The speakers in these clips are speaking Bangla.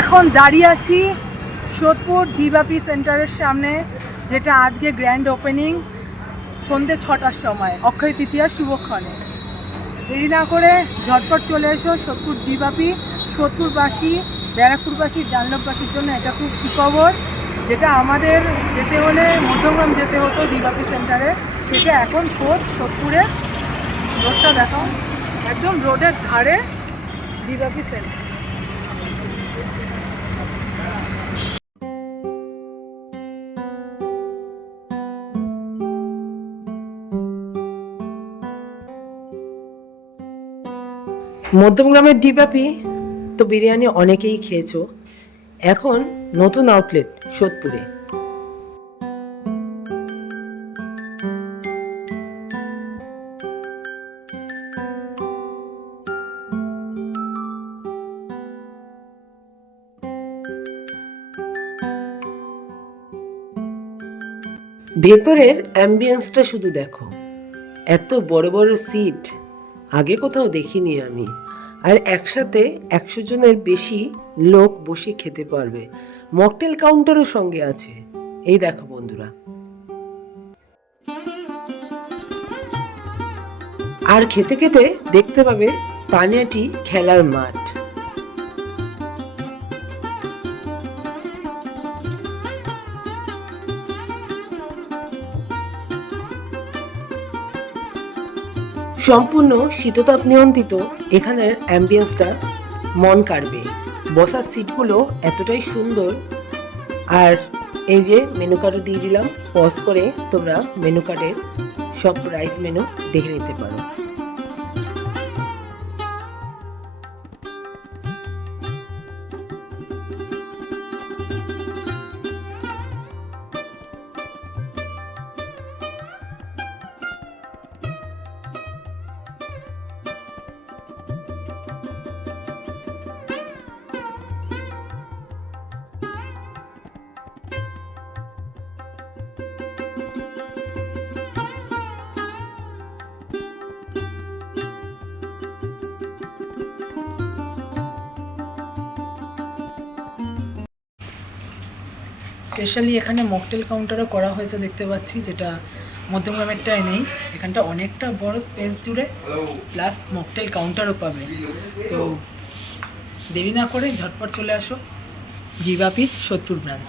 এখন দাঁড়িয়ে আছি সোদপুর ডিবাপি সেন্টারের সামনে, যেটা আজকে গ্র্যান্ড ওপেনিং সন্ধ্যে ছটার সময়, অক্ষয় তৃতীয়া শুভক্ষণে। দেরি না করে ঝটপট চলে এসো সোদপুর ডিবাপি, সোদপুরবাসী, ব্যারাকপুরবাসী ডানলপবাসীর জন্য এটা খুব সুখবর, যেটা আমাদের যেতে হলে, মধ্যমগ্রাম যেতে হতো ডিবাপি সেন্টারে, সেটা এখন খোঁজ সোদপুরে। রোডটা দেখাও একদম রোডের ধারে ডিবাপি সেন্টার। মধ্যমগ্রামের ডিবাপি তো বিরিয়ানি অনেকেই খেয়েছো। এখন নতুন আউটলেট সোদপুরে। ভেতরের অ্যাম্বিয়েন্সটা শুধু দেখো। এত বড় বড় সিট আগে কোথাও দেখিনি আমি। আর একসাথে একশো জনের বেশি লোক বসে খেতে পারবে। মকটেল কাউন্টারও সঙ্গে আছে। এই দেখো বন্ধুরা। আর খেতে খেতে দেখতে পাবে পানিয়াটি খেলার মাঠ। সম্পূর্ণ শীততাপ নিয়ন্ত্রিত এখানের অ্যাম্বিয়েন্সটা মন কাড়বে। বসার সিটগুলো এতটাই সুন্দর। আর এই যে মেনু কার্ডও দিয়ে দিলাম পজ করে তোমরা মেনু কার্ডের সব প্রাইস মেনু দেখে নিতে পারো। স্পেশালি এখানে মকটেল কাউন্টারও করা হয়েছে, দেখতে পাচ্ছি, যেটা মধ্যমগ্রামেরটায় নেই। এখানটা অনেকটা বড় স্পেস জুড়ে প্লাস মকটেল কাউন্টারও পাবে। তো দেরি না করে ঝটপট চলে আসো, জিবাপি সোদপুর ব্রাঞ্চ।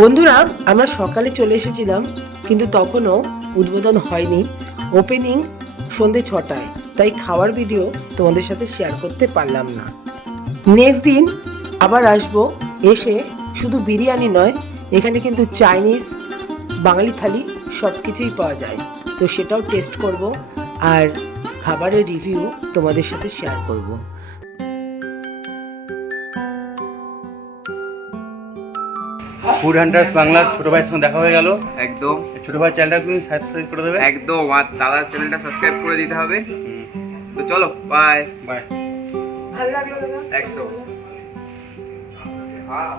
বন্ধুরা, আমরা সকালে চলে এসেছিলাম, কিন্তু তখনও উদ্বোধন হয়নি। ওপেনিং সন্ধে ছটায়। তাই খাওয়ার ভিডিও তোমাদের সাথে শেয়ার করতে পারলাম না। নেক্সট দিন আবার আসব, এসে শুধু বিরিয়ানি নয়, এখানে কিন্তু চাইনিজ বাঙালি থালি সব কিছুই পাওয়া যায়। তো সেটাও টেস্ট করব, আর খাবারের রিভিউ তোমাদের সাথে শেয়ার করব। ফুড হান্টার্স বাংলার ছোট ভাইয়ের সঙ্গে দেখা হয়ে গেল। একদম। ছোট ভাই চ্যানেলটা তুমি সাবস্ক্রাইব করে দেবে। একদম আর দাদার চ্যানেলটা সাবস্ক্রাইব করে দিতে হবে। তো চলো বাই বাই ভালো লাগল দাদা। একদম। হ্যাঁ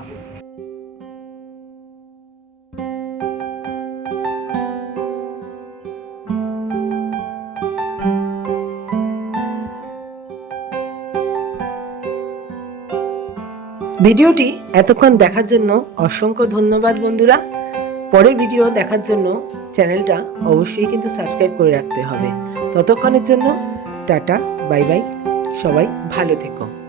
ভিডিওটি এতক্ষণ দেখার জন্য অসংখ্য ধন্যবাদ, বন্ধুরা। পরের ভিডিও দেখার জন্য চ্যানেলটা অবশ্যই কিন্তু সাবস্ক্রাইব করে রাখতে হবে। ততক্ষণের জন্য টাটা, বাই বাই। সবাই ভালো থেকো।